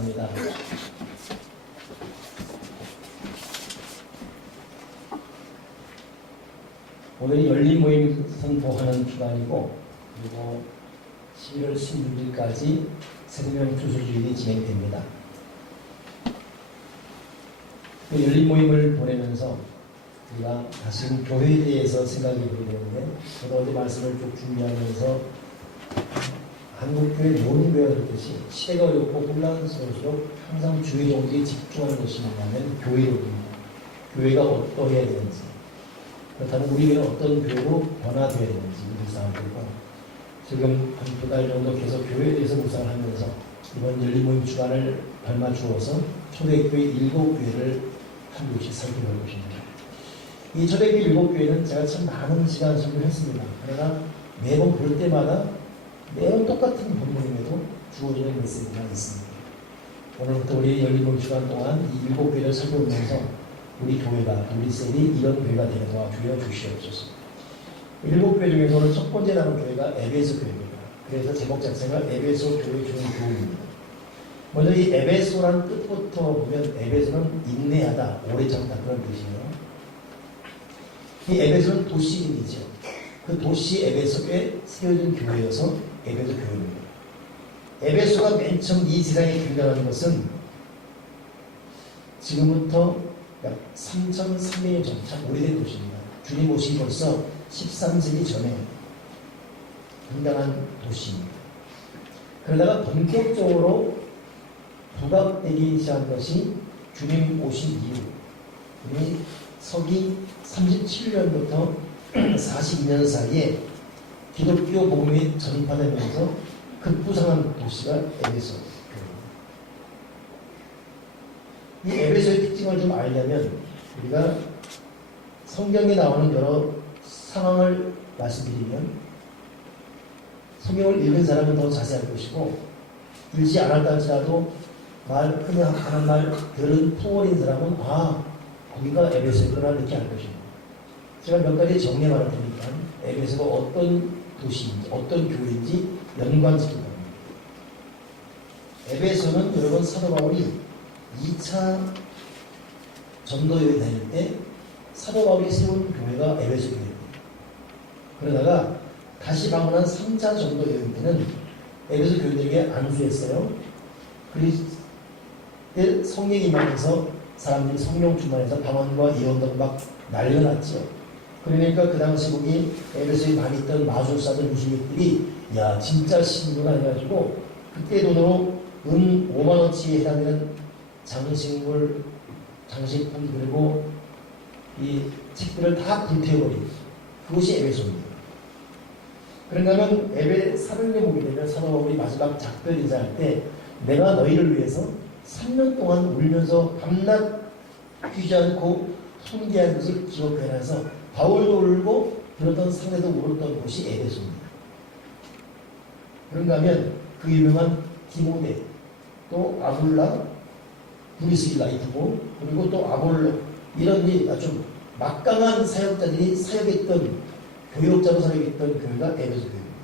감사합니다. 오늘이 열린 모임 선포하는 주간이고, 그리고 11월 16일까지 생명 주소주일이 진행됩니다. 그 열린 모임을 보내면서 우리가 다시금 교회에 대해서 생각해 보게 되는데, 제가 어제 말씀을 쭉 준비하면서 한국교회 모든 교회가 그렇듯이 시대가 어렵고 혼란스러울수록 항상 주의 정도에 집중하는 것이 뭐냐면 교회로입니다. 교회가 어떠해야 되는지, 그렇다면 우리 교회는 어떤 교회로 변화되어야 되는지 묵상하고, 지금 한 두 달 정도 계속 교회에 대해서 묵상을 하면서 이번 열린 모임 주간을 발맞추어서 초대교회 7교회를 한 곳씩 살펴볼 것입니다. 이 초대교회 7교회는 제가 참 많은 시간 설교를 했습니다. 그러나 매번 볼 때마다 매번 똑같은 본문임에도 주어지는 메시지가 있습니다. 오늘부터 우리 열린 모임 주간 동안 이 7교회를 살펴보면서 우리 교회가, 우리 셀이 이런 교회가 되는 도와주여 주시옵소서. 7교회 중에서 오늘 첫 번째 나온 교회가 에베소 교회입니다. 그래서 제목 자체가 에베소 교회 중 교회입니다. 먼저 이 에베소라는 뜻부터 보면 에베소는 인내하다, 오래 참다 그런 뜻이에요. 이 에베소는 도시 이름이죠. 그 도시 에베소에 세워진 교회여서 에베소 교회입니다. 에베소가 맨 처음 이 세상에 등장하는 것은 지금부터 약 3,300년 전, 참 오래된 도시입니다. 주님 오시기 벌써 13세기 전에 등장한 도시입니다. 그러다가 본격적으로 부각되기 시작한 것이 주님 오신 이후, 이미 서기 37년부터 42년 사이에 기독교 복음이 전파되면서 급부상한 도시가 에베소입니다. 이 에베소의 특징을 좀 알려면 우리가 성경에 나오는 여러 상황을 말씀드리면, 성경을 읽은 사람은 더 자세할 것이고, 읽지 않았다 할지라도 흔히 하는 말 들은 풍월인 사람은 거기가 에베소였구나 이렇게 알 것입니다. 제가 몇 가지 정리해 말할 테니까 에베소가 어떤 도시인지 어떤 교회인지 연관시켜 봅니다. 에베소는 여러분 사도 바울이 2차 전도 여행 다닐 때 사도 바울이 세운 교회가 에베소 교회입니다. 그러다가 다시 방문한 3차 전도 여행 때는 에베소 교인들에게 안수했어요. 그때 성령이 임하면서 사람들이 성령 충만해서 방언과 예언도 막 날려놨죠. 그러니까 그 당시 거기 에베소에 많이 있던 마술사들, 무슬림들이 야 진짜 신구나 해가지고 그때 돈으로 은 5만원치에 해당되는 장식물, 장식품 그리고 이 책들을 다 불태워버린 그것이 에베소입니다. 그런가 하면 사도행전 보게 되면 사도 바울이 마지막 작별 인사할 때 내가 너희를 위해서 3년 동안 울면서 밤낮 쉬지 않고 훈계한 것을 기억해놔서 바울도 울고 들었던 상대도 울었던 곳이 에베소입니다. 그런가 하면 그 유명한 디모데, 또 아굴라, 브리스길라 이프고, 그리고 또 아볼로, 이런 좀 막강한 사역자들이 사역했던, 교역자로 사역했던 교회가 에베소 교회입니다.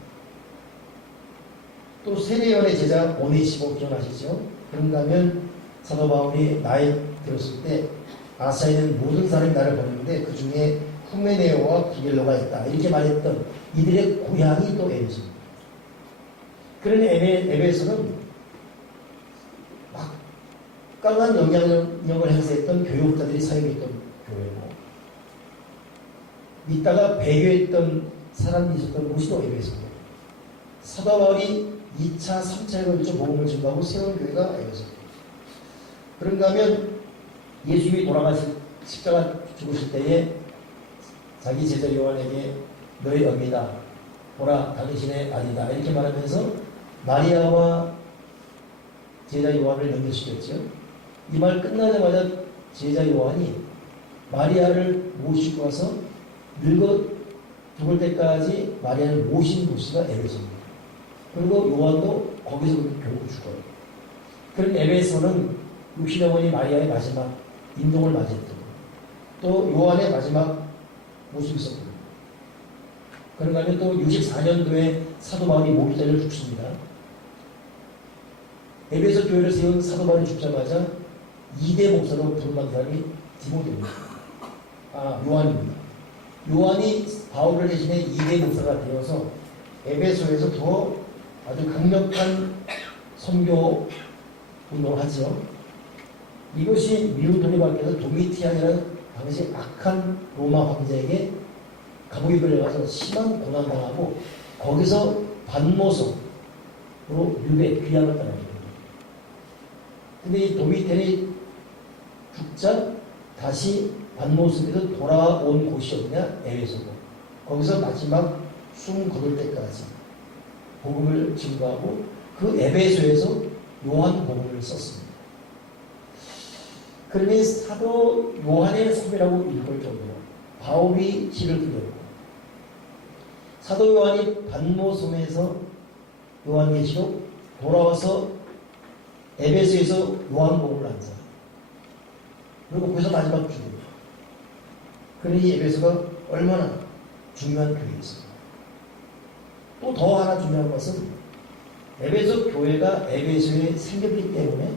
또 세례요한의 제자 오네시모 기억나시죠? 그런가 하면 사도 바울이 나이 들었을 때 아시아에 있는 모든 사람이 나를 버리는데 그 중에 후메네오와 비겔로가 있다 이렇게 말했던 이들의 고향이 또 에베소입니다. 그러니 에베소는 막강한 영향력을 행사했던 교육자들이 사용했던 교회고, 믿다가 배교했던 사람들이 있었던 곳이 또 에베소입니다. 사도 바울이 2차, 3차에 걸쳐 복음을 전가하고 세운 교회가 에베소입니다. 그런가 하면 예수님이 돌아가실 십자가 죽으실 때에 자기 제자 요한에게 너의 언니다, 보라 당신의 아니다 이렇게 말하면서 마리아와 제자 요한을 연결시켰죠. 이 말 끝나자마자 제자 요한이 마리아를 모시고 와서 늙어 죽을 때까지 마리아를 모신 도시가 에베소입니다. 그리고 요한도 거기서 결국 죽어요. 그런 에베소는 육신어머니 마리아의 마지막 인동을 맞이했던, 또 요한의 마지막 모습이 있었거든요. 그런가 하면 또 64년도에 사도 바울이 목이 잘려 죽습니다. 에베소 교회를 세운 사도 바울이 죽자마자 2대 목사로 부름받은 사람이 디모데입니다. 요한입니다. 요한이 바울을 대신해 2대 목사가 되어서 에베소에서 더 아주 강력한 선교 운동을 하죠. 이것이 미루토니 밖에서 도미티안이라는 당시 악한 로마 황제에게 감옥에 끌려가서 심한 고난당하고 거기서 반모성으로 유배 귀향을 떠납니다. 근데 이 도미티안이 죽자 다시 반모성에서 돌아온 곳이 어디냐? 에베소고. 거기서 마지막 숨 거둘 때까지 복음을 증거하고 그 에베소에서 요한복음을 썼습니다. 그러니 사도 요한의 삶이라고 읽을 정도로 바울이 시를 들렸고 사도 요한이 반모섬에서 요한계시록 돌아와서 에베소에서 요한복음을 한 사람 그리고 거기서 마지막 죽음. 그러니 에베소가 얼마나 중요한 교회였습니다. 또 더 하나 중요한 것은 에베소 교회가 에베소에 생겼기 때문에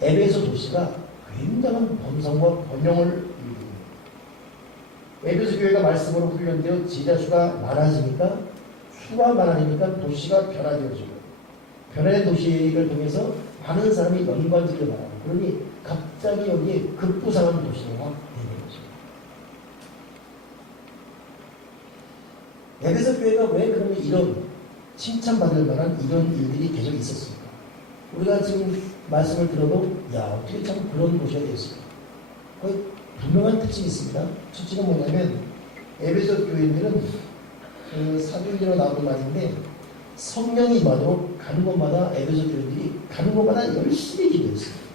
에베소 도시가 굉장한 번성과 번영을 이루고 에베소 교회가 말씀으로 훈련되어 제자수가 많아지니까 수가 많아지니까 도시가 변화되어지고 변화된 도시를 통해서 많은 사람이 연관지게 말하고 그러니 갑자기 여기에 급부상한 도시가 되는 거죠. 에베소 교회가 왜 그러면 이런 칭찬받을 만한 이런 일들이 계속 있었습니까? 우리가 지금 말씀을 들어도 야 어떻게 참 그런 도시가 되었을까? 거의 분명한 특징이 있습니다. 첫째가 뭐냐면 에베소 교인들은 사도행전으로 나오는 말인데 성령이 임하도록 가는 곳마다 에베소 교인들이 가는 곳마다 열심히 기도했습니다.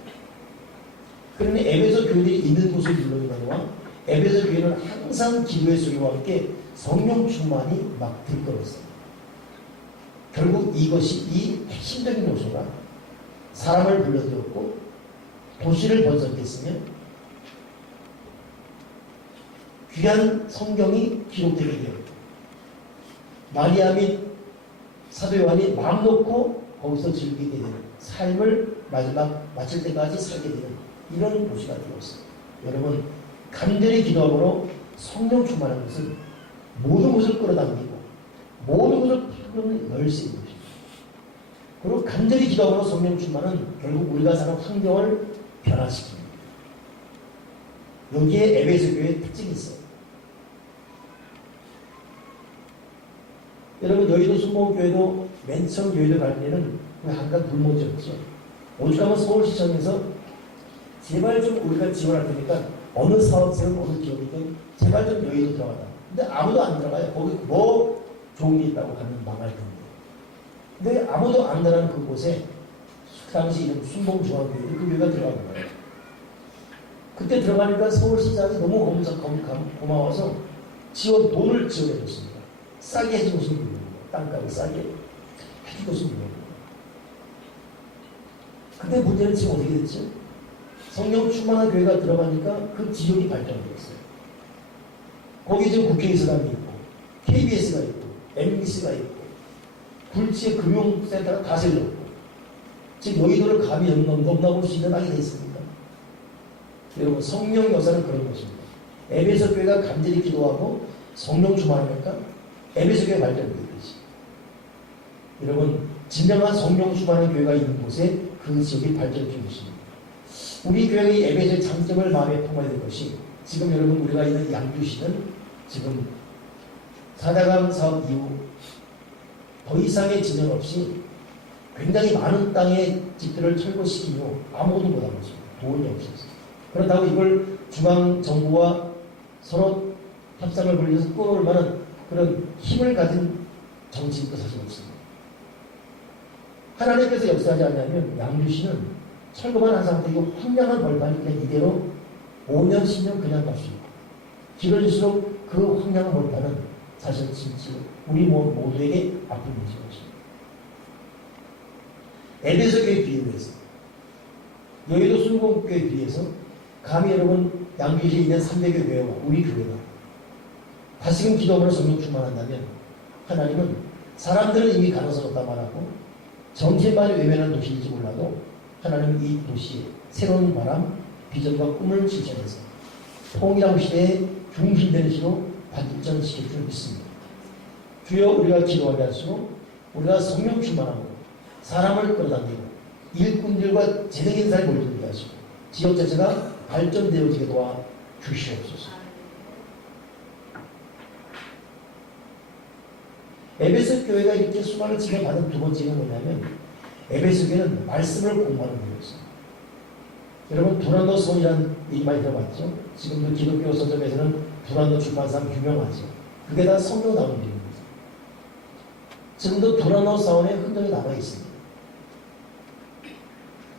그러니 에베소 교인들이 있는 곳을 물론이거니와 에베소 교인은 항상 기도의 소리와 함께 성령 충만이 막 들끓었어요. 결국 이것이 이 핵심적인 요소가 사람을 불러들였고 도시를 번성했으며 귀한 성경이 기록되게 되었고 마리아 및 사도 요한이 마음 놓고 거기서 즐기게 되는 삶을 마지막 마칠 때까지 살게 되는 이런 도시가 되었어요. 여러분 간절히 기도함으로 성령 충만한 것은 모든 것을 끌어당기고 모든 것을 풀어내는 열쇠인 것입니다. 그리고 간절히 기도함으로 성령 충만은 결국 우리가 사는 환경을 변화시킵니다. 여기에 에베소 교회의 특징이 있어요. 여러분 여의도 순복음교회도 맨 처음 여의도 갈 때는 한강 불모지였죠. 오죽하면 서울시청에서 제발 좀 우리가 지원할 테니까 어느 사업체는 어느 기업이든 제발 좀 여의도 들어가라. 근데 아무도 안 들어가요. 거기 뭐 좋은 게 있다고 가면 망할 텐데. 근데 아무도 안 들어가는 그곳에 그 당시 이름 순복음중앙교회 그 교회가 들어가는 거예요. 그때 들어가니까 서울시장이 너무 고마워서 돈을 지원해줬습니다. 싸게 해준 것은 물론이고 땅값을 싸게 해준 것은 물론이고. 근데 문제는 지금 어떻게 됐죠? 성령 충만한 교회가 들어가니까 그 지역이 발전되었어요. 거기 지금 국회의사당이 있고 KBS가 있고 MBC가 있고 굴지의 금융센터가 다 세워졌고 지금 여의도를 감히 넘나볼 수 있는 땅이 되어 있습니다. 여러분 성령 역사는 그런 것입니다. 에베소 교회가 간절히 기도하고 성령 충만하니까 에베소 교회 발전되듯이 여러분 진정한 성령 충만한 교회가 있는 곳에 그 지역이 발전된 것입니다. 우리 교회의 에베소의 장점을 마음에 품어야 될 것이 지금 여러분 우리가 있는 양주시는 지금 사자강 사업 이후 더 이상의 진전 없이 굉장히 많은 땅의 집들을 철거시킨 후 아무것도 못한 것입니다. 돈이 없었어요. 그렇다고 이걸 중앙정부와 서로 협상을 벌여서 끌어올 만한 그런 힘을 가진 정치인도 사실 없습니다. 하나님께서 역사하지 않냐면 양주시는 철거만 한 상태이고 황량한 벌판이 그냥 이대로 5년, 10년 그냥 갈 수 있고 길어질수록 그 황량한 벌판은 사실 진짜 우리 모두에게 아픈 것입니다. 에베소 교회에 비해서 여의도 순복음교회에 비해서 감히 여러분 양주시에 있는 300여 교회와 우리 교회가 다시금 기도함으로 성령 충만한다면 하나님은 사람들은 이미 가능성 없다 말하고 정신만이 외면한 도시일지 몰라도 하나님은 이 도시에 새로운 바람, 비전과 꿈을 실천해서 통일한 시대의 중심되는 시로 발전시킬 줄 믿습니다. 주여, 우리가 기도하게 할수록 우리가 성령 충만하고 사람을 끌어당기고 일꾼들과 재능인사를 몰리게 하시고 지역 자체가 발전되어지게 도와 주시옵소서. 에베소 교회가 이렇게 수많은 칭을 받은 두 번째는 뭐냐면 에베소 교회는 말씀을 공부하는 교회였어요. 여러분 두란노 서원이라는 얘기 많이 들어봤죠? 지금도 기독교 서점에서는 두란노 출판사가 유명하죠. 그게 다 성경 나온 일입니다. 지금도 두란노 사원의 흔적이 남아있습니다.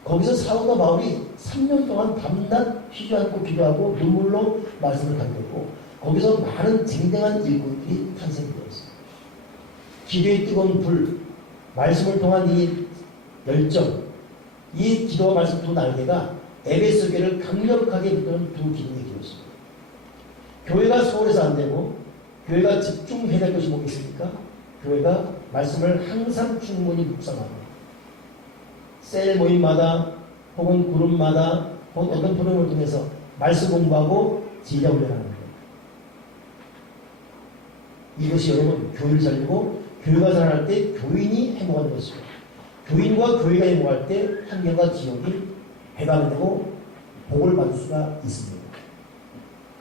거기서 사원과 바울이 3년 동안 밤낮 쉬지 않고 기도하고 눈물로 말씀을 가르쳤고 거기서 많은 쟁쟁한 일꾼들이 탄생되었어요. 기도의 뜨거운 불, 말씀을 통한 이 열정, 이 기도와 말씀 두 날개가 에베소 교회를 강력하게 이끄는 두 기둥이 되었습니다. 교회가 소홀해서 안 되고 교회가 집중해야 될 것이 뭐겠습니까? 교회가 말씀을 항상 충분히 묵상하고 셀 모임마다 혹은 그룹마다 혹은 어떤 프로그램을 통해서 말씀 공부하고 지휘자 훈련하는 거예요. 이것이 여러분 교회를 살리고 교회가 살아날 때 교인이 행복하는 것이고 교인과 교회가 행복할 때 환경과 지역이 해방되고 복을 받을 수가 있습니다.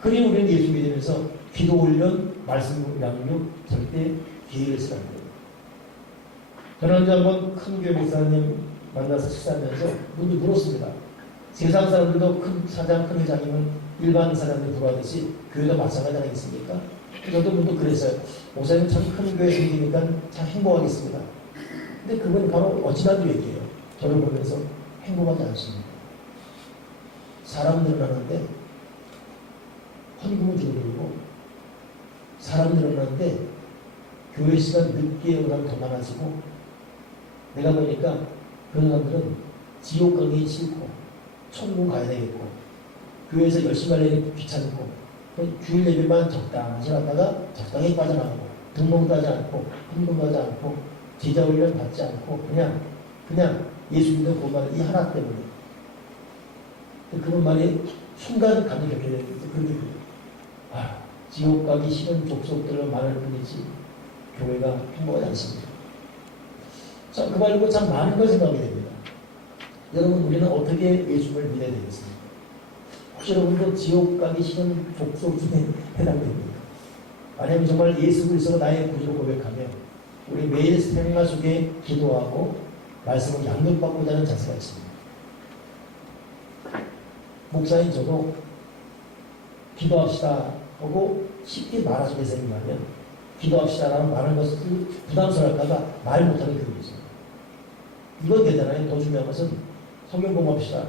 그리고 우리는 예수 믿으면서 기도 훈련, 말씀 양육 절대 기회를 쓰지 않는 거예요. 저는 한번 큰 교회 목사님 만나서 식사하면서 문이 물었습니다. 세상 사람들도 큰 사장, 큰 회장이면 일반 사람들 들어가듯이 교회도 마찬가지 아니겠습니까? 저도 문도 그랬어요. 목사님 참 큰 교회 생기니까 참 행복하겠습니다. 근데 그건 바로 어찌나도 얘기예요. 저를 보면서 행복하지 않습니다. 사람 늘어나는데 헌금은 줄어들고 사람 늘어나는데 교회 시간 늦게 오는 사람 더 많아지고 내가 보니까 그런 사람들은 지옥 가기 싫고 천국 가야 되겠고 교회에서 열심히 하려니 귀찮고 주일 예배만 적당히 하다가 적당히 빠져나가고 등록도 하지 않고 헌금도 하지 않고 제자 훈련 받지 않고 그냥 예수 믿는 그것만 이 하나 때문에 그것만이 순간 감이 겪게 되는데 그렇게 돼요. 지옥 가기 싫은 족속들은 많을 뿐이지 교회가 행복하지 않습니다. 자, 그 말고 참 많은 걸 생각하게 됩니다. 여러분 우리는 어떻게 예수를 믿어야 되겠습니까? 혹시 여러분도 지옥 가기 싫은 족속 중에 해당됩니까? 아니면 정말 예수 그리스도가 나의 구주로 고백하며 우리 매일 생활 속에 기도하고 말씀을 양육받고자 하는 자세가 있습니다. 목사인 저도 기도합시다 하고 쉽게 말하시게 생각하면 기도합시다라는 말하는 것을 부담스러울까봐 말 못하는 경우가 있습니다. 이건 대단하게 더 중요한 것은 성경 공부합시다.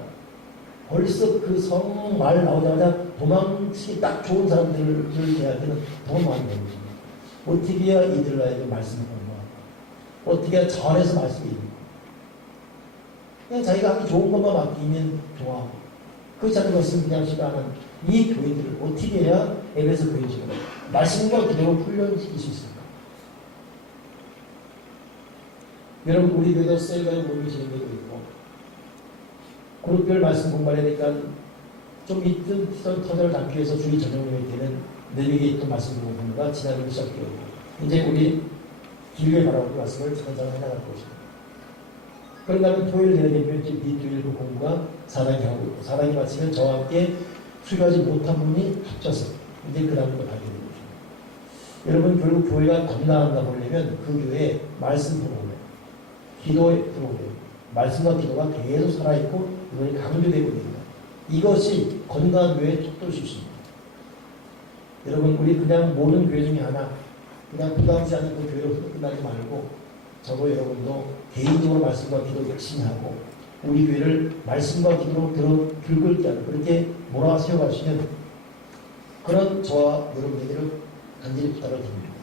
벌써 그 성 말 나오자마자 도망치기 딱 좋은 사람들을 대할 더 많은 겁니다. 어떻게 해야 이들과의 말씀을 공부하고 어떻게 해야 잘해서 말씀을 읽고 그냥 자기가 하기 좋은 것만 맡기면 좋아하고 그렇지 않은 것은 그냥 싫어하는 이 교회들을 어떻게 해야 에베소 교회지만 말씀과 기도로 훈련시킬 수 있을까? 여러분 우리 교회도 셀가에 모임이 진행되고 있고 그룹별 말씀 공부해야 되니까 좀 이틀 터전을 담기 위해서 주의 전용님이 되는 내리게 있던 말씀 공부가 지난해 시작되었고 이제 우리 기회에 바라보고 말씀을 전장을 해나갈 것입니다. 그런다면 토요일 내내면 B2 1부 공부가 4단계 하고 있고 4단계 마치면 저와 함께 수료하지 못한 분이 합쳐서 이제 그 다음부터 가게 되는 것입니다. 여러분 결국 교회가 건강한가 보려면 그 교회에 말씀 프로그램, 기도의 프로그램, 말씀과 기도가 계속 살아있고 이것이 강조되고 있습니다. 이것이 건강한 교회의 톡도일 수 있습니다. 여러분 우리 그냥 모든 교회 중에 하나 그냥 부담스럽지 않은 그 교회로 끝나지 말고 저도 여러분도 개인적으로 말씀과 기도 열심히 하고 우리 교회를 말씀과 기도로 들끓게 하는 그렇게 몰아세워가시는 그런 저와 여러분에게를 간절히 부탁을 드립니다.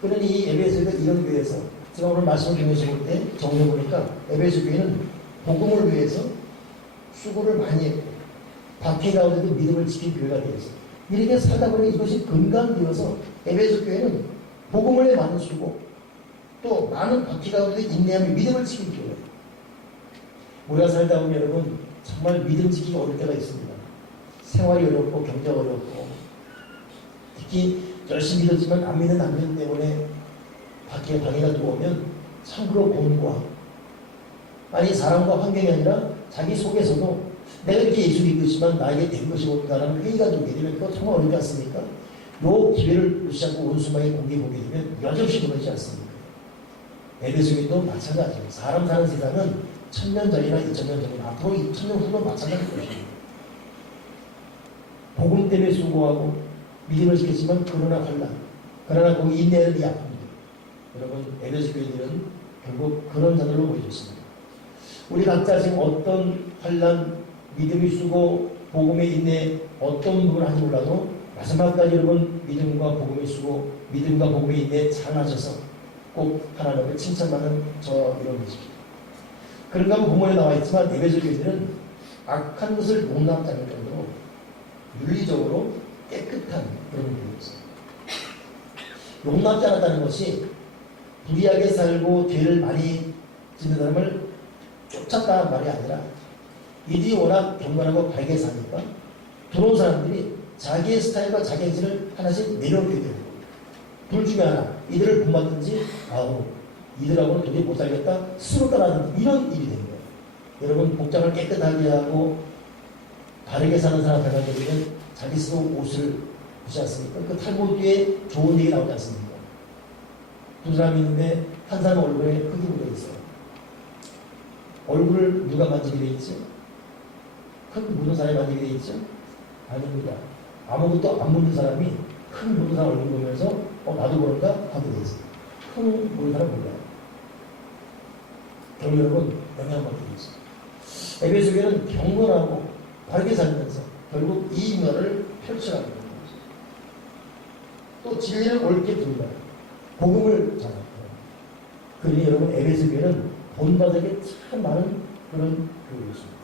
그러니 이 에베소가 이런 교회에서 제가 오늘 말씀을 드리면서 볼 때 정리해 보니까 에베소 교회는 복음을 위해서 수고를 많이 했고 박해 가운데도 믿음을 지킨 교회가 되었어요. 이렇게 살다 보니 이것이 건강되어서 에베소 교회는 복음을 많이 쓰고 또 많은 바퀴 가운데 인내하며 믿음을 지키기 필요해요. 우리가 살다 보면 여러분 정말 믿음 지키기 어려울 때가 있습니다. 생활이 어렵고 경제가 어렵고 특히 열심히 믿었지만 안 믿는 때문에 밖에 방해가 들어오면 참으로 공고하고 아니 사람과 환경이 아니라 자기 속에서도 내가 이렇게 예수 믿고 있지만 나에게 된 것이 뭔가라는 회의가 들게 되면 그거 정말 어렵지 않습니까? 요 기회를 무시하고 온수만의 공기 보게 되면 여전히 그러지 않습니까? 에베소교도 마찬가지예요. 사람 사는 세상은 1000년 전이나 2000년 전이나 앞으로 2000년 후도 마찬가지일 것입니다. 복음 때문에 수고하고 믿음을 지켰지만 그러나 거기 인내하는 이 아픔들. 여러분 에베소 교인들은 결국 그런 자들로 보여졌습니다. 우리 각자 지금 어떤 환난, 믿음이 쓰고 복음의 인내 어떤 부분을 하는지 몰라도 마지막까지 여러분 믿음과 복음이 쓰고 믿음과 복음의 인내 잘하셔서 꼭 하나님을 칭찬받는 저 이런 것입니다. 그런가 하면 본문에 나와 있지만 에베소 교인들은 악한 것을 용납하지 않을 정도로 윤리적으로 깨끗한 그런 분이었어요. 용납지 않았다는 것이 불의하게 살고 죄를 많이 짓는 사람을 쫓았다는 말이 아니라 이들이 워낙 경건하고 바르게 사니까 들어온 사람들이 자기의 스타일과 자기 행실을 하나씩 내려오게 되는 거예요. 둘 중에 하나, 이들을 본받든지 이들하고는 도저히 못 살겠다 스스로 따라하는 이런 일이 되는 거예요. 여러분 복장을 깨끗하게 하고 바르게 사는 사람 닮아되면 자기 스스로 옷을 입지 않습니까? 그 탈모 뒤에 좋은 얘기 나오지 않습니까? 두 사람이 있는데 한 사람 얼굴에 흙이 묻어 있어요. 얼굴을 누가 만지게 돼 있죠? 흙 묻은 사람이 만지게 돼 있죠? 아닙니다. 아무것도 안 묻는 사람이 흙 묻은 사람 얼굴 보면서 나도 그런가? 하게 돼 있어요. 흙 묻은 사람 몰라요. 결국 여러분 영향받게 돼 있어요. 에베소 교회는 경건하고 바르게 살면서 결국 이 면을 펼쳐가는 거죠. 또 진리를 옳게 부른다. 복음을 전하고. 그러니 여러분 에베소 교회는 본받에게 참 많은 그런 교회였습니다.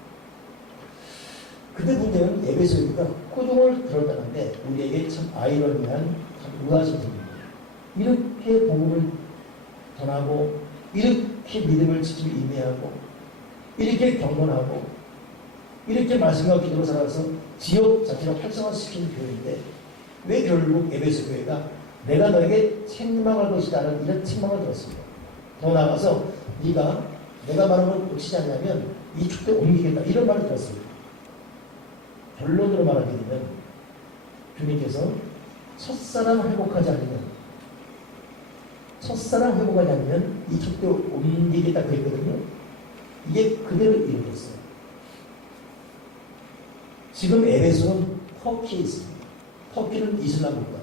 근데 문제는 에베소 교회가 꾸중을 들었다는데 우리에게 참 아이러니한 참 우아신 분입니다. 이렇게 복음을 전하고 이렇게 믿음을 지키며 인내하고 이렇게 경건하고 이렇게 말씀과 기도로 살아서 지역 자체를 활성화시키는 교회인데 왜 결국 에베소 교회가 내가 너에게 책망할 것이다라는 이런 책망을 들었습니다. 더 나아가서 내가 말하는 걸 고치지 않냐면 이 축대 옮기겠다 이런 말을 들었습니다. 결론으로 말하게 되면 주님께서 첫사랑 회복하지 않으면 이 축대 옮기겠다 그랬거든요. 이게 그대로 이루어졌어요. 지금 에베소는 터키에 있습니다. 터키는 이슬람 국가예요.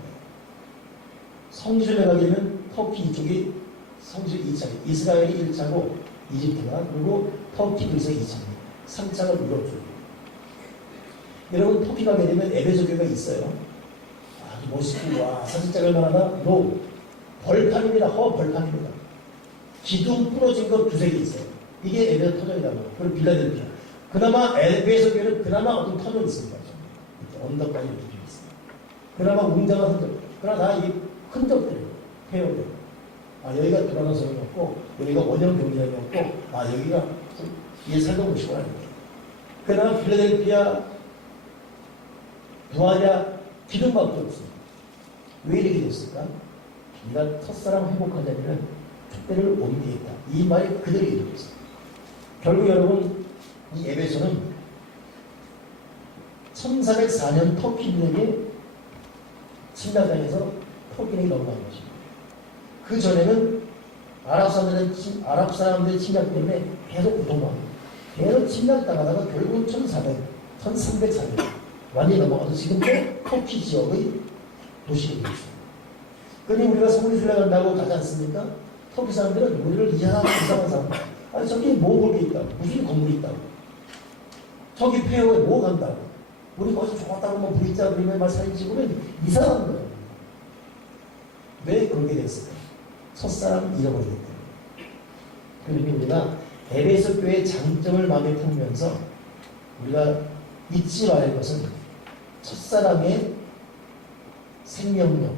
성지순례 가게 되면 터키 이쪽이 성지 2차예요. 이스라엘이 1차고 이집트가 그리고 터키 그래서 2차입니다. 3차가 유럽. 여러분 터키 가게 되면 에베소 교회가 있어요. 아주 멋있고 와 사진 찍을 만하다. 벌판입니다. 벌판입니다. 기둥 부러진 거 두세 개 있어요. 이게 에베소 터전이라고. 그리고 빌라델피아. 그나마 에베소 교회는 그나마 어떤 터전이 있습니다. 언덕까지 이렇게 있어요. 그나마 웅장한 흔적. 그러나 다 이게 흔적들이에요. 폐허들. 여기가 도라노성이었고 여기가 원형 경기장이었고 여기가 이게 살던 곳이구나. 그러나 필라델피아 부하냐 기둥밖에 없습니다. 왜 이렇게 됐을까? 네가 첫사랑 회복하자면 축대를 옮기겠다. 이 말이 그대로 이루어졌어요. 결국 여러분 이 에베소는 1404년 터키인에게 침략당해서 터키인에게 넘어간 것입니다. 그 전에는 아랍 사람들의 침략 때문에 계속 고통받고 계속 침략당하다가 결국 1304년 완전히 넘어가서 지금도 터키 지역의 도시가 되었습니다. 그러니 우리가 성리순례 간다고 가지 않습니까? 터키 사람들은 우리를 이상한 사람. 저기 뭐 볼 게 있다고. 무슨 건물이 있다고. 저기 폐허에 뭐 간다고. 우리 거기서 좋았다고 뭐 부리자 그러면 말 사진 찍으면 이상한 거예요. 왜 그렇게 됐을까? 첫사랑 잃어버리기 때문에. 그러니 우리가 에베소 교회의 장점을 마음에 품으면서 우리가 잊지 말아야 할 것은 첫사랑의 생명력,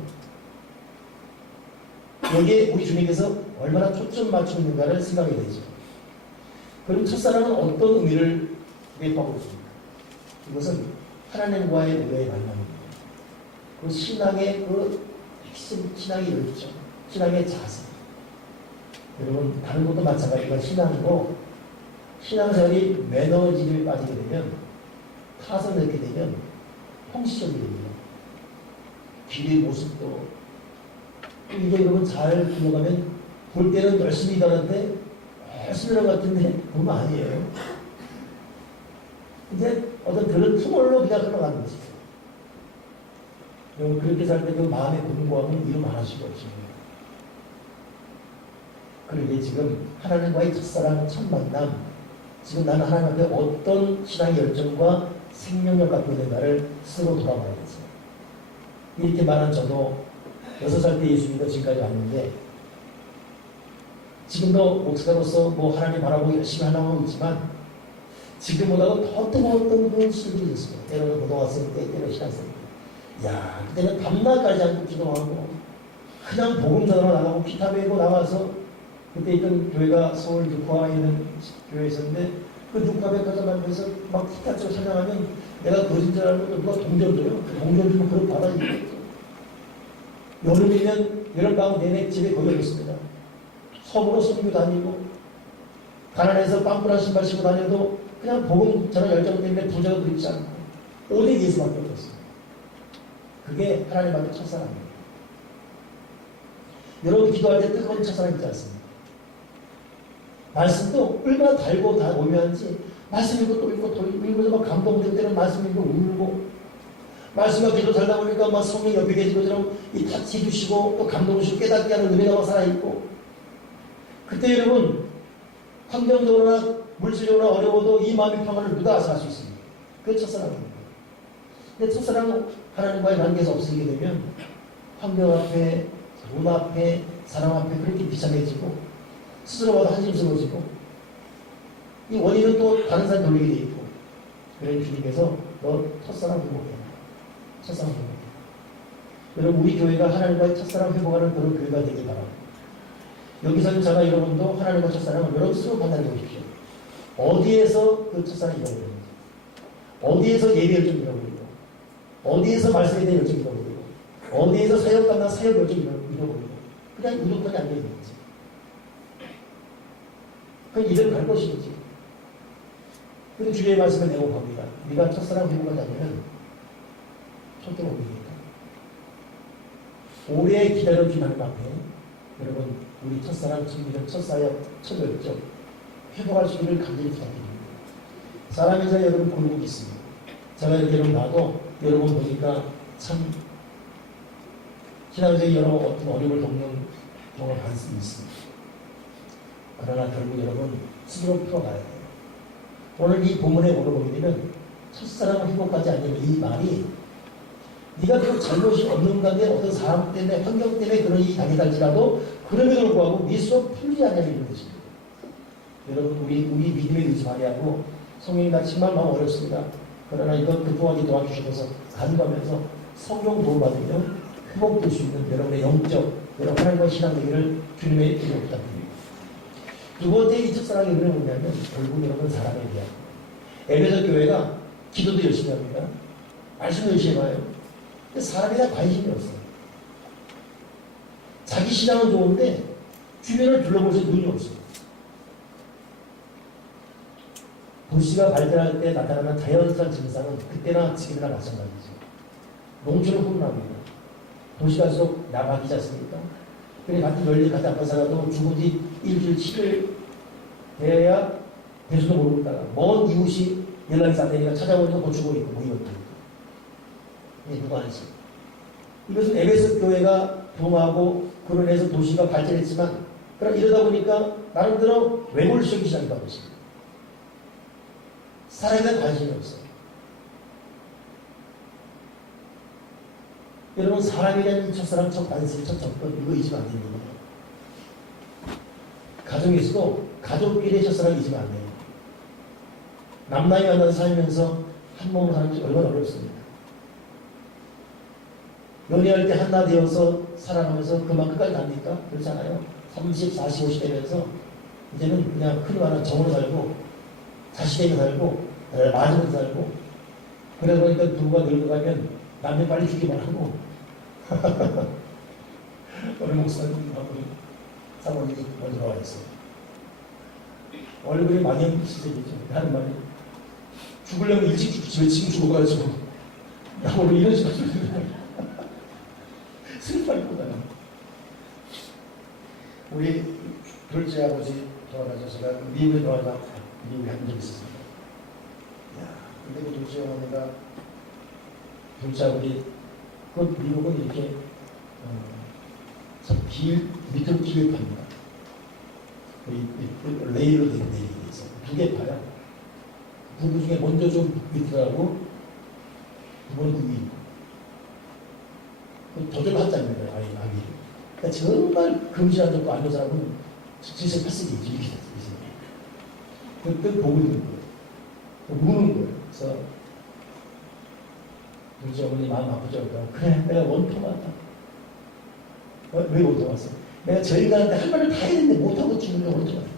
여기에 우리 주님께서 얼마나 초점 맞추고 있는가를 생각해야 되죠. 그럼 첫사랑은 어떤 의미를 내포하고 있습니까? 이것은 하나님과의 의뢰의 만남입니다. 그 신앙의 그 핵심, 신앙의 열정, 신앙의 자세. 여러분, 다른 것도 마찬가지지만 신앙이고, 신앙생활이 매너지를 빠지게 되면, 타선을 넣게 되면, 형식적이 됩니다. 길의 모습도, 이게 여러분 잘 굴러가면, 볼 때는 열심히 일하는데, 열심히 일하는 것 같은데, 보면 아니에요. 이제 어떤 그런 투몰로 그냥 흘러가는 것이죠. 여러분, 그렇게 살 때 그 마음의 공고함은 이루 말할 수가 없습니다. 그러게 지금 하나님과의 첫사랑, 첫 만남, 지금 나는 하나님 앞에 어떤 신앙의 열정과 생명력 갖고 있는가를 스스로 돌아봐야겠어요. 이렇게 말한 저도 6살 때 예수 믿어 지금까지 왔는데, 지금도 목사로서 뭐 하나님 바라보고 열심히 하나하고 있지만, 지금보다도 더 뜨거웠던 그런 시절이 있습니다. 때로는 고등학생 때, 때로는 신학생 때. 야, 그때는 밤낮까지 않고 기도하고, 그냥 복음 전하러 나가고, 기타 배우고 나와서, 그때 있던 교회가 서울 육화에 있는 교회에 있었는데, 그 육화백화점 앞에서 막 기타 치고 찬양하면, 내가 거짓인 줄 알고 누가 동전 줘요. 그 동전 주면 그걸 받아주겠죠. 여름이면 여름방학 내내 집에 거겨졌습니다. 섬으로 선교 다니고, 가난해서 빵꾸난 신발 신고 다녀도 그냥 복음 전화 열정 때문에 부자가 되지 않고 오직 예수밖에 없었습니다. 그게 하나님 앞에 첫사랑입니다. 여러분 기도할 때 뜨거운 첫사랑 있지 않습니까? 말씀도 얼마나 달고 다 오묘한지 말씀 읽고 또 읽고 또 읽으면서 막 감동될 때는 말씀 읽고 울고, 말씀과 기도 살다 보니까 막 성령 옆에 계신 것처럼 이 타치 주시고 또 감동 주시고 깨닫게 하는 은혜가 막 살아있고, 그때 여러분 환경적으로나 물질적으로 어려워도 이 마음의 평안을 누가 알 수 있습니까? 그게 첫사랑입니다. 근데 첫사랑 하나님과의 관계에서 없어지게 되면 환경 앞에, 돈 앞에, 사람 앞에 그렇게 비참해지고 스스로마다 한심스러워지고, 이 원인은 또 다른 사람 돌리게 돼 있고, 그래서 주님께서 너 첫사랑 회복해. 첫사랑 회복해. 여러분, 우리 교회가 하나님과의 첫사랑 회복하는 그런 교회가 되길 바랍니다. 여기서는 제가 여러분도 하나님과 첫사랑을 여러분 스스로 판단해 보십시오. 어디에서 그 첫사랑이 잃어버리는지, 어디에서 예배 열정이 잃어버리고, 어디에서 말씀에 대한 열정이 잃어버리고, 어디에서 사역 감당 사역 열정이 잃어버리고, 그냥 우두커니 안 되는 거지. 그럼 이대로 갈 것이겠지. 그래서 주의 말씀을 내고 봅니다. 네가 첫사랑 회복하지 않으면 절대 못 이깁니다. 오래 기다려준 하나님 앞에 여러분, 우리 첫사랑, 첫미련, 첫사역, 첫열정 회복할 수 있기를 간절히 부탁드립니다. 사람이자 여러분 골목이 있습니다. 제가 이렇게 여러분 봐도 여러분 보니까 참 신앙적인 여러 어떤 어려움을 겪는 경험을 할 수 있습니다. 그러나 결국 여러분 스스로 풀어가야 돼요. 오늘 이 본문에 물어보게 되면 첫사랑을 회복하지 않는 이 말이, 네가 그 잘못이 없는 가운데 어떤 사람 때문에, 환경 때문에 그런 일이 당해달지라도 그럼에도 불구하고 네 스스로 풀리지 않냐는 이런 것입니다. 여러분, 우리 믿음에 의지 발휘하고, 성령이 나 정말 마음 어렵습니다. 그러나 이것 극복하기 도와주시면서 간구하면서 성령 도움받으면 회복될 수 있는 여러분의 영적, 여러분 하나님과의 신앙 되기를 주님의 이름으로 부탁드립니다. 두 번째 이 첫사랑의 의미는 뭐냐면 결국 여러분 사람에 대한, 에베소 교회가 기도도 열심히 합니다. 말씀도 열심히 해요. 근데 사람에 대한 관심이 없어요. 자기 신앙은 좋은데 주변을 둘러볼 때 눈이 없어요. 도시가 발달할 때 나타나는 자연스러운 증상은 그때나 지금이나 마찬가지죠. 농촌은 혼납니다. 도시 갈수록 야박이지 않습니까? 그래, 같은 열리 같은 아빠 살아도 죽은 지 일주일, 7일 돼야 대수도 모르고 있다가 먼 이웃이 연락이 안 되니까 찾아오니까 고추고 있고 뭐 이런 거. 누가 하지? 이것은 에베소 교회가 동하고 그로 인해서 도시가 발전했지만, 그럼 이러다 보니까 나름대로 외골 시작이 시작했다고 했습니다. 사람에 대한 관심이 없어요. 여러분, 사람에 대한 첫사랑, 첫 관심, 첫 접근, 이거 잊으면 안 됩니다. 가정에서도 가족끼리의 첫사랑이 잊으면 안 돼요. 남남이 만나서 살면서 한 몸으로 사는 게 얼마나 어렵습니까? 연애할 때 하나 되어서 살아가면서 그만 끝까지 갑니까? 그렇잖아요. 30, 40, 50 되면서 이제는 그냥 큰 하나 정으로 살고 자식에게 살고 맞으면서 살고 그러다 보니까 누가 늙어가면 남편 빨리 죽기만 하고 오늘 목사님하고 사모님이 먼저 나와 있어요. 얼굴이 망연시색이죠. 하는 말이 죽으려면 일찍 죽지 지금 죽어가지고 나 오늘 이런 식으로 슬퍼하기보다는 우리 둘째 아버지 돌아가셔서 제가 미국에 돌아가 미국에 한 적이 있었습니다. 야, 근데 그 둘째 어머니가 둘째 아버지 그 미국은 이렇게 길 밑으로 길을 팝니다. 레일로 된 레일이 있어. 두 개 파요. 부부 중에 먼저 좀 밑으라고 두 번은 그 위. 저절로 하자는 아이. 그러니까 정말 금실한 적도 아는 사람은 질색 패스기 이렇게 됐어요. 그때 보고 있는 거예요. 우는 거예요. 그래서 둘째 어머니 마음 아프죠. 그래, 내가 원통 왔다. 왜 원통 왔어? 내가 저희가한테 할 말을 다 했는데 못하고 죽는 게 원통 왔다.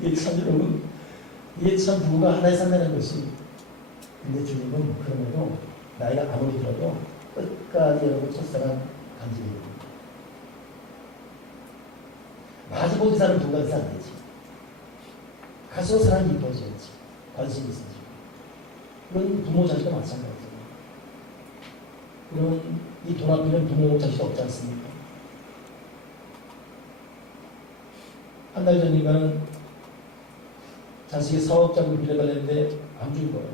이게 참 여러분, 이게 참 부부가 하나에 산다는 것이. 근데 주님은 그러면도 나이가 아무리 들어도 끝까지 여러분 첫사랑 간직해요. 마지못해 사는 누가 돼서 안 되지. 가서 사람이 이뻐져야지. 관심이 있어야지. 그런 부모 자식도 마찬가지예요. 그런 이 돈 앞에는 부모 자식도 없지 않습니까? 한 달 전인가는 자식이 사업장을 빌려달랬는데 안 준 거예요.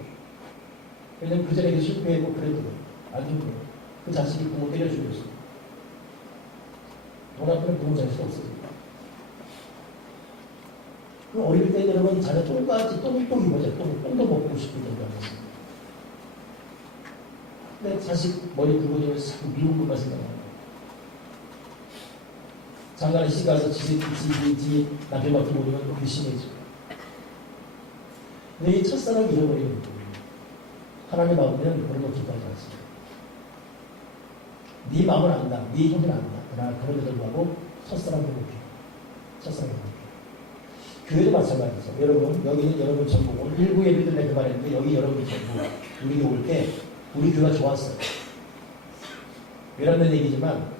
왜냐면 그 전에 실패했고 그래도 안 준 거예요. 그 자식이 부모 때려주고 있어요. 돈 앞에는 부모 자식도 없어요. 그 어릴 때 여러분 자녀 똥같이 똥 입어져. 똥도 먹고 싶은 정도는 것입니다. 근데 자식 머리 굵어지면서 자꾸 미운 것만 생각나요. 장가는 시집 가서 지 남편밖에 모르면 괘씸해지고. 근데 이 첫사랑을 잃어버리는 거예요. 하나님 마음은 그런 거 기뻐하지 않습니다. 네 마음을 안다. 네 형을 안다. 그러나 그럼에도 불구하고 첫사랑 회복해. 첫사랑 회복해. 교회도 마찬가지죠. 여러분, 여기는 여러분 전부, 오늘 일부 예배들 내가 말했는데, 여기 여러분 전부, 우리 올 때, 우리 교회가 좋았어요. 외람된 얘기지만,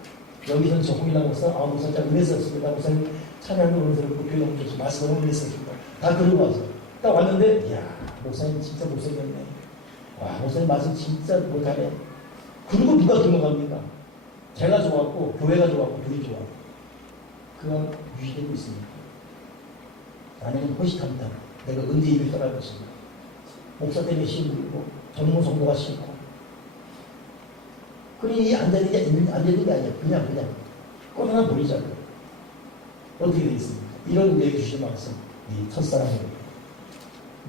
여기서는 저 홍일남 목사, 목사 참 은혜스럽습니다. 목사님 찬양도 은혜스럽고, 교회 너무 좋습니다. 말씀 너무 은혜스럽습니다. 다 그러고 와서. 딱 왔는데, 이야, 목사님 진짜 못생겼네. 와, 목사님 말씀 진짜 못하네. 그리고 누가 등록합니까? 제가 좋았고, 교회가 좋았고, 둘이 좋았고. 그가 유지되고 있습니다. 나는 허시탐탐 내가 은대 입을 떠날 것입니다. 목사 때문에 힘들고 전문 성도가 싫고 그러니 안 되는 게 아니야. 그냥 꺼내나 버리자고요. 어떻게 되어 있습니까? 이런 얘기 주신 말씀. 네 첫사랑이에요.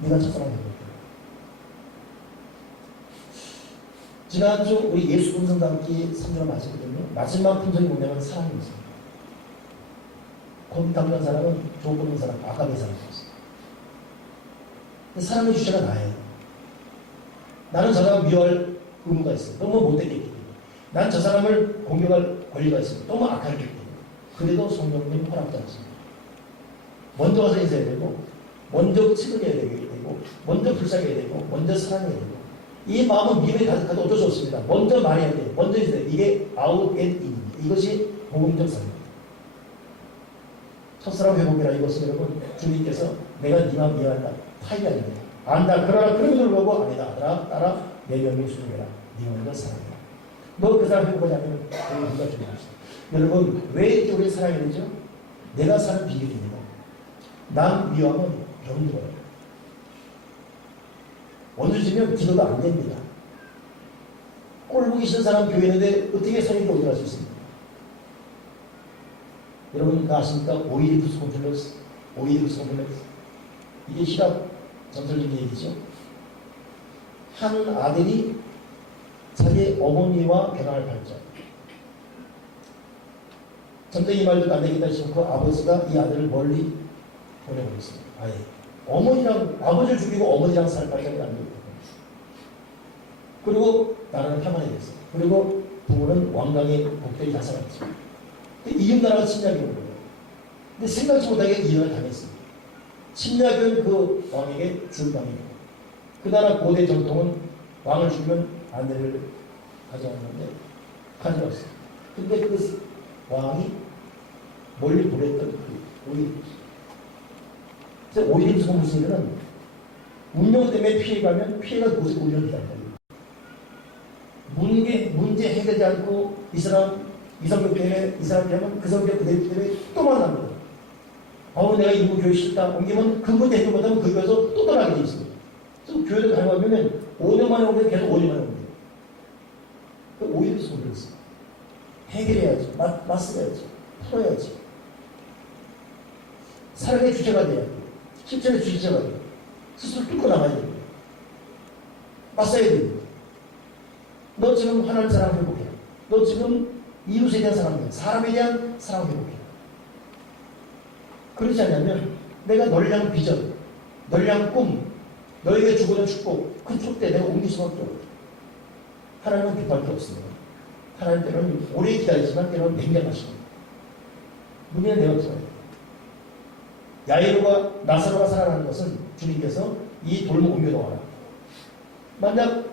네가 첫사랑이에요. 지난주 우리 예수 군성담기 3절 맞았거든요. 마지막 품절이 뭐냐면 사랑이었습니다. 거기 담는 사람은 조건는 사람, 아까의 사람이었어요. 사람의 주체가 나예요. 나는 저 사람 미워할 의무가 있어요. 너무 못되게 했기 때문에. 난 저 사람을 공격할 권리가 있어요. 너무 악하기 때문에. 그래도 성령님 허락지 않습니다. 먼저 가서 인사해야 되고, 먼저 측은해야 되고, 먼저 불쌍해야 되고, 먼저 사랑해야 되고. 이 마음은 미움에 가득하도 어쩔 수 없습니다. 먼저 말해야 돼요. 먼저 인사해야 돼요. 이게 아웃 앤 인입니다. 이것이 복음적 삶입니다. 첫사랑 회복이라 이것은 여러분 주님께서 내가 네 마음 이해한다. 타이 아닙니다. 안다. 그러나 그럼에도 불구하고 아니다. 아들아 따라 내 명령 순종해라. 네 마음을 사랑해라. 너 그 사람 회복하냐면 우리가 중요합니다. 여러분 왜 우리 사랑해야 되죠? 내가 사는 비결입니다. 남 미워하면 병들어요. 원수지면 기도도 안 됩니다. 꼴 보기 싫은 사람 교회 있는데 어떻게 성인이 어디 갈 수 있습니까? 여러분 그 아십니까? 오이디푸스 콤플렉스. 이게希腊전설적인 얘기죠. 한 아들이 자기 어머니와 결혼할 발전. 전쟁이 말도 안 되겠다 싶고 아버지가 이 아들을 멀리 보내버렸습니다. 아예 아버지를 죽이고 어머니랑 살 발전이 안 되겠다. 그리고 나라는 평안해졌어요. 그리고 부모는 왕강의 복들이 다 살았죠. 이웃나라가 침략이 온 거예요. 근데 생각지 못하게 이혼을 당했습니다. 침략은 그 왕에게 줄당입니다. 그 나라 고대 전통은 왕을 죽이면 아내를 가져왔는데 가져왔어요. 근데 그 왕이 멀리 보냈던 그 오히려 오히려 무슨 일은 운명 때문에 피해가면 피해가 그곳에 오히려 기다린다. 문제 해결되지 않고 이 성격 때문에 이 사람이 하면 그 성격 그대로 때문에 또 만납니다. 내가 이부 교회 싫다. 옮기면 그 문제 해결 못하면 그 교회에서 또 떠나게 돼 있습니다. 그래서 교회를 가려면 5년 만에 오면 계속 5년 만에 옵니다. 오히려 소리였어요. 해결해야지. 맞서야지. 풀어야지. 사랑의 주체가 돼야 돼요. 실천의 주체가 돼요. 스스로 뚫고 나가야 됩니다. 맞서야 됩니다. 너 지금 하나님 사랑 회복해. 너 지금 이웃에 대한 사랑해. 사람에 대한 사랑 회복해. 그러지 않냐면 내가 널 향한 비전, 널 향한 꿈, 너에게 주고는 축복, 그 축복에 내가 옮길 수밖에 없어요. 하나님은 비판할 게 없습니다. 하나님 때는 오래 기다리지만 때는 맹렬하십니다. 문제는 내가 들어야 돼요. 야이로가 나사로가 살아나는 것은 주님께서 이 돌목 옮겨놓아라. 만약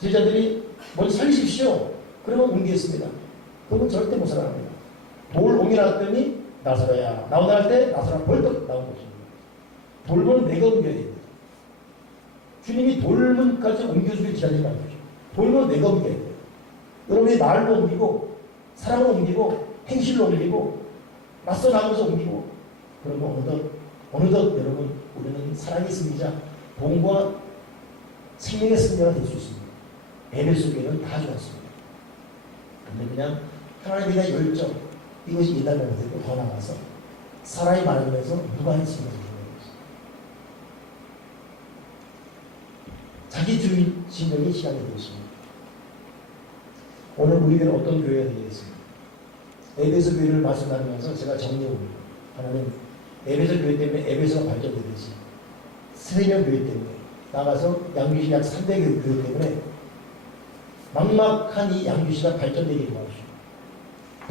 제자들이 먼저 살리십시오. 그러면 옮기겠습니다. 그러면 절대 못 살아납니다. 돌 옮겨놨더니 나사로야 나오다 할 때 나사로가 벌떡 나온 것입니다. 돌문은 내가 옮겨야 됩니다. 주님이 돌문까지 옮겨주길 기다리는 거 아니죠. 돌문은 내가 옮겨야 돼요. 여러분이 말로 옮기고 사랑으로 옮기고 행실로 옮기고 맞서 나가면서 옮기고 그러면 어느덧 여러분 우리는 사랑의 승리자 복음과 생명의 승리가 될 수 있습니다. 에베소 교회는 다 좋았습니다. 근데 그냥 하나님에 대한 열정 이것이 일단은 되고 더 나가서 사람이 많으면서 누가 했습니까? 자기 주인 진영이 시간이 되었습니다. 오늘 우리 교회는 어떤 교회가 되겠습니까? 에베소 교회를 말씀 나누면서 제가 정리해봅니다. 하나는 에베소 교회 때문에 에베소가 발전되듯이 세명 교회 때문에 나가서 양규시 약 300여 교회 때문에 막막한 이 양규시가 발전되게 도와주시고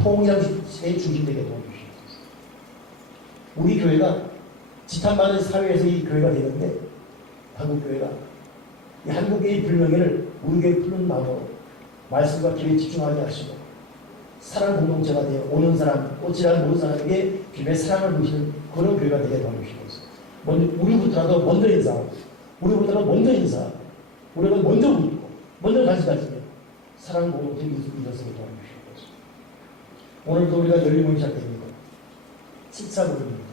통일한 시대의 중심되게 도와주시고 우리 교회가 지탄받은 사회에서 이 교회가 되는데 한국교회가 이 한국교회의 불명예를 우리 교회에 푸는 마음으로 말씀과 기회에 집중하게 하시고 사랑 공동체가 되어 오는 사람, 꽃이라는 모든 사람에게 주님의 사랑을 보시는 그런 교회가 되게 도와주시고 우리부터라도 먼저 인사하고 우리보다는 먼저 인사하고 우리가 먼저 묻고 먼저 관심 가지며 사랑 공동체 이루어지게 도와주시고 오늘도 우리가 열리문이 시작됩니다. 14부입니다.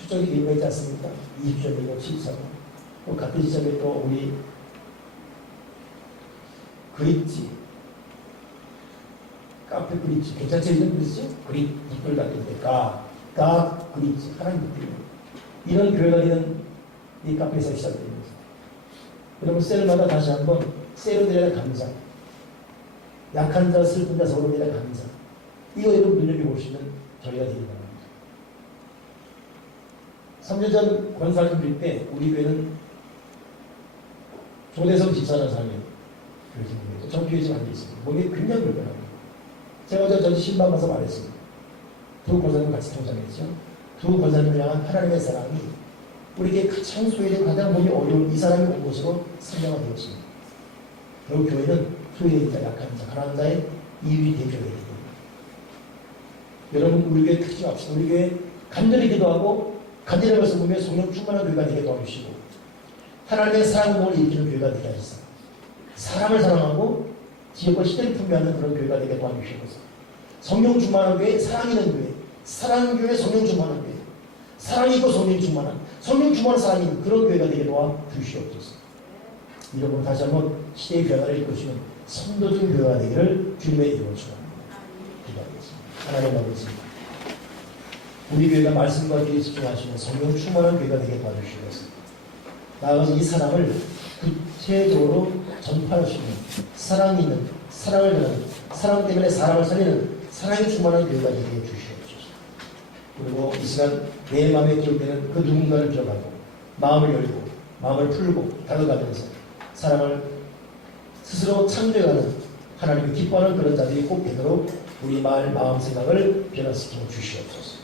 추적이 의미가 있지 않습니까? 20점이고 14부 또 같은 시점에 또 우리 그립지 카페 그립지 괜찮죠? 이런 그립지? 그립 이끌 같은데 가 그립지 하나님 이끌 이런 교회가 되는 이 카페에서 시작됩니다. 여러분 셀마다 다시 한번 셀로들의 감사 약한 자 슬픈 자 서로들의 감사 이거 여러분 눈여겨보시면 저희가 되기 바랍니다. 3년 전 권사님 드릴 때 우리 교회는 조대성 집사라는 사람이 교회입니다. 전 교회 지금 앉아있습니다. 몸이 굉장히 불편합니다. 제가 어제 전시 신방 가서 말했습니다. 두 권사님 같이 통장했죠. 두 권사님을 향한 하나님의 사랑이 우리에게 가장 소외되고 가장 몸이 어려운 이 사람이 온 곳으로 설명가 되었습니다. 결국 교회는 소외된 자, 약한 자, 가난한 자의 이유의 대표가 되기 때문에 여러분 우리 교회 크지 맙시다. 우리 교회 간절히 기도하고 간절히 말씀 보며 성령 충만한 교회가 되게 도와주시고 하나님의 사랑 운동을 일으키는 교회가 되게 하셨습니다. 사람을 사랑하고 지역과 시대를 풍미하는 그런 교회가 되게 도와주시옵소서. 성령 충만한 교회, 사랑 있는 교회, 사랑 교회, 성령 충만한 교회, 사랑 있고 성령 충만한 사랑이 있는 그런 교회가 되게 도와주시옵소서. 이러므로 다시 한번 시대의 변화를 이끌어주시는 선도적인 교회가 되기를 주님의 이름으로 축원합니다. 기도하겠습니다. 하나님 아버지, 우리 교회가 말씀과 기도에 집중하시는 성령 충만한 교회가 되게 도와주시옵소서. 나아가서 이 사랑을 구체적으로 전파할 수 있는 사랑이 있는 사랑을 전하는 사랑 때문에 사람을 살리는 사랑이 충만한 교회가 되게 주시옵소서. 그리고 이 시간 내 마음에 기울 때는 그 누군가를 기억하고 마음을 열고 마음을 풀고 다가가면서 사랑을 스스로 창조하는 하나님을 기뻐하는 그런 자들이 꼭 되도록 우리 마음 생각을 변화시켜 주시옵소서.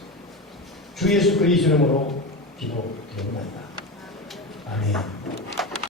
주 예수 그리스도 이름으로 기도드립니다. 아멘.